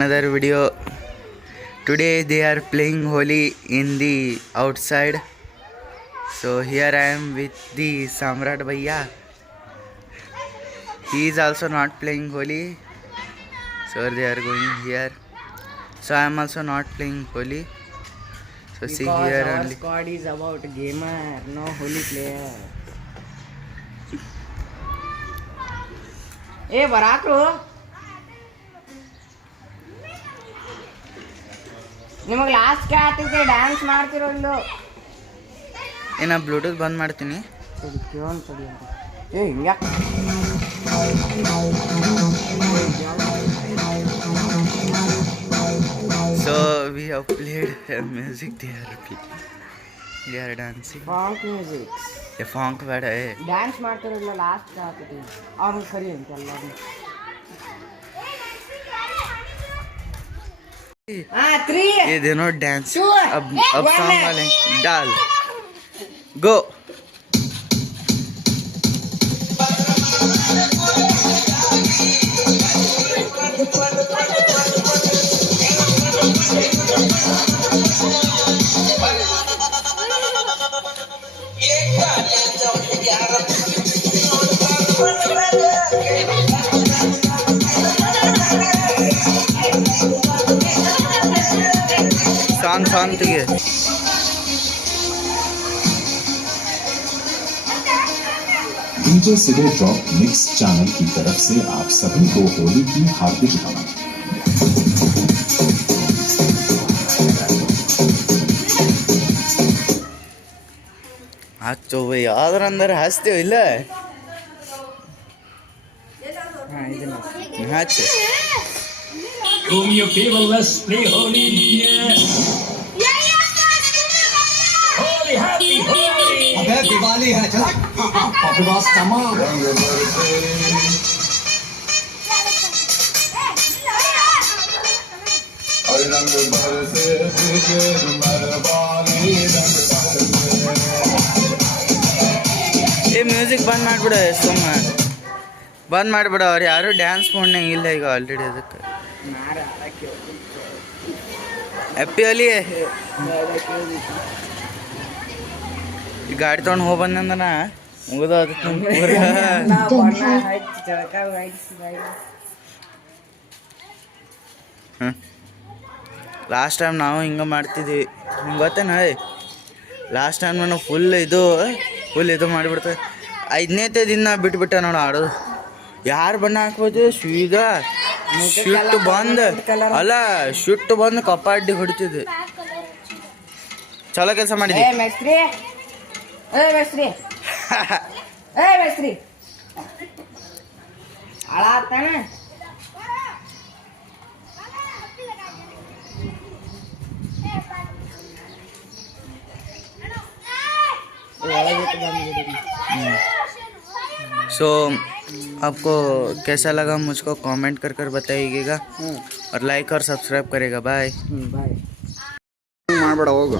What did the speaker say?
Another video. Today they are playing Holi in the outside. So here I am with the Samrat Bhaiya. He is also not playing Holi. So they are going here. So I am also not playing Holi. So Because see here our only. squad is about gamer, no holy player. ए ಬರಾಕ್ರು ನಿಮಗೆ last ಗೆ ಆಗ್ತಿದೆ dance ಮಾಡ್ತಿರೋದು ಏನ Bluetooth ಬಂದ್ ಮಾಡ್ತೀನಿ ಏ ಹಿಂಗ So we have played music they are dancing. Funk music ये funk ಬೇಡ ಡ್ಯಾನ್ಸ್ ಮಾಡ್ತಿರೋದು ಲಾಸ್ಟ್ ಗೆ ಆಗ್ತಿದೆ ಅವ್ನು ಸರಿ ಅಂತ ಎಲ್ಲರೂ हाँ 3 ये दोनों डांस Two, अब one सॉन्ग है। वाले डाल गो सॉन्ग तेगे डीजे सिडे ड्रॉप मिक्स चैनल की तरफ से आप सभी को होली की हार्दिक बधाई। ಹಚ್ಚೋ ಯಾವ್ದ್ರ ಅಂದ್ರೆ ಹಚ್ತೇವ ಇಲ್ಲ ಹಚ್ಚ Whom you people, let's play Holi. Holy, happy Holi. अबे दिवाली है चला बकवास तमाम ये म्यूजिक बंद ಮಾಡ್ಬಿಡ ಸುಮ್ಮ ಬಂದ್ ಮಾಡ್ಬಿಡ ಅವ್ರು ಯಾರು ಡ್ಯಾನ್ಸ್ ಮಾಡ್ನಂಗೆ ಇಲ್ಲ ಈಗ ಆಲ್ರೆಡಿ ಅದಕ್ಕೆ ಹ್ಯಾಪಿ ಹೋಲಿ ಈ ಗಾಡಿ ತೊಗೊಂಡು ಹೋಗಿ ಬಂದಂದನ ಮುಗಿದ ಲಾಸ್ಟ್ ಟೈಮ್ ನಾವು ಹಿಂಗೆ ಮಾಡ್ತಿದ್ವಿ ನಿಂಗೆ ಗೊತ್ತೇನ ಲಾಸ್ಟ್ ಟೈಮ್ ನಾನು ಫುಲ್ ಇದು ಮಾಡಿಬಿಡ್ತೇವೆ 5ನೇ ದಿನ ಬಿಟ್ಬಿಟ್ಟೆ ನೋಡು ಆಡೋದು ಯಾರು ಬಣ್ಣ ಹಾಕ್ಬೋದು ಸೀದಾ ಶುಟ್ಟು ಬಂದು ಅಲ್ಲ ಶುಟ್ಟು ಬಂದು ಕಪ್ಪಾಡ್ಡಿ ಹೊಡಿತಿದ್ದೆ ಚಲೋ ಕೆಲಸ ಮಾಡಿದ್ವಿ ಮೇಸ್ತ್ರಿ ಮೇಸ್ತ್ರಿ ಮೇಸ್ತ್ರಿ ಹಾಳಾಗ್ತಾನೆ सो आपको कैसा लगा मुझको कमेंट कर बताइएगा और लाइक और सब्सक्राइब करेगा बाय ಬಾಯ್ ಮಾಡಬೇಡ ಹೋಗು